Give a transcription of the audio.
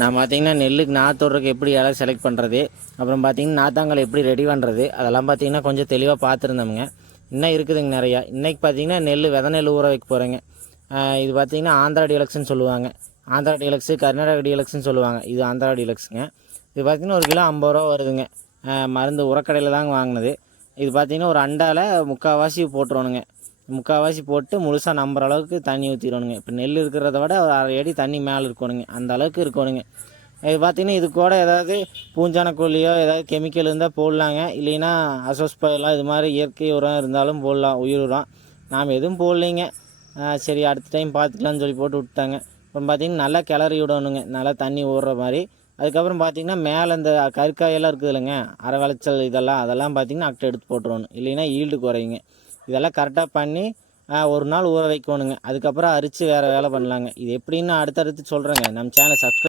நான் பார்த்தீங்கன்னா நெல்லுக்கு நாற்று விட்றதுக்கு எப்படி இலை செலக்ட் பண்ணுறது அப்புறம் பார்த்தீங்கன்னா நாத்தாங்கல் எப்படி ரெடி பண்ணுறது அதெல்லாம் பார்த்தீங்கன்னா கொஞ்சம் தெளிவாக பார்த்துருந்தோமுங்க இன்னும் இருக்குதுங்க நிறையா. இன்றைக்கி பார்த்தீங்கன்னா நெல் வித நெல் ஊற வைக்க போகிறேங்க இது பார்த்தீங்கன்னா ஆந்திரா டீலக்ஸ்னு சொல்லுவாங்க. ஆந்திரா டீலக்ஸு கர்நாடகா டீலக்ஸ்னு சொல்லுவாங்க. இது ஆந்திரா டீலக்ஸுங்க இது பார்த்தீங்கன்னா ஒரு கிலோ ஐம்பது ரூபா வருதுங்க. மருந்து உரக்கடையில் தாங்க வாங்கினது. இது பார்த்தீங்கன்னா ஒரு அண்டாவில் முக்கால்வாசி போட்டுருவணுங்க முக்கால்வாசி போட்டு முழுசாக நம்புற அளவுக்கு தண்ணி ஊற்றிடணுங்க இப்போ நெல் இருக்கிறத விட ஒரு அரை அடி தண்ணி மேலே இருக்கணுங்க. அந்த அளவுக்கு இருக்கணுங்க. இது பார்த்தீங்கன்னா இது கூட ஏதாவது பூஞ்சான கொல்லியோ ஏதாவது கெமிக்கல் இருந்தால் போடலாங்க. இல்லைன்னா அசோஸ்பயெல்லாம் இது மாதிரி இயற்கை உரம் இருந்தாலும் போடலாம் உயிர் உரம். நாம் எதுவும் போடலைங்க. சரி அடுத்த டைம் பார்த்துக்கலாம்னு சொல்லி போட்டு விட்டாங்க அப்புறம் பார்த்தீங்கன்னா நல்லா கிளறி விடணுங்க. நல்லா தண்ணி ஊடுற மாதிரி. அதுக்கப்புறம் பார்த்திங்கன்னா மேலே இந்த கருக்காயெல்லாம் இருக்குது இல்லைங்க அரை விளைச்சல் இதெல்லாம் அதெல்லாம் பார்த்தீங்கன்னா அட்டை எடுத்து போட்டுருவணும். இல்லைன்னா ஈல்டு குறையுங்க. இதெல்லாம் கரெக்டாக பண்ணி ஒரு நாள் ஊற வைக்கணுங்க. அதுக்கப்புறம் அரித்து வேறு வேலை பண்ணலாங்க. இது எப்படின்னு அடுத்தடுத்து சொல்கிறேங்க நம்ம சேனல் சப்ஸ்கிரைப்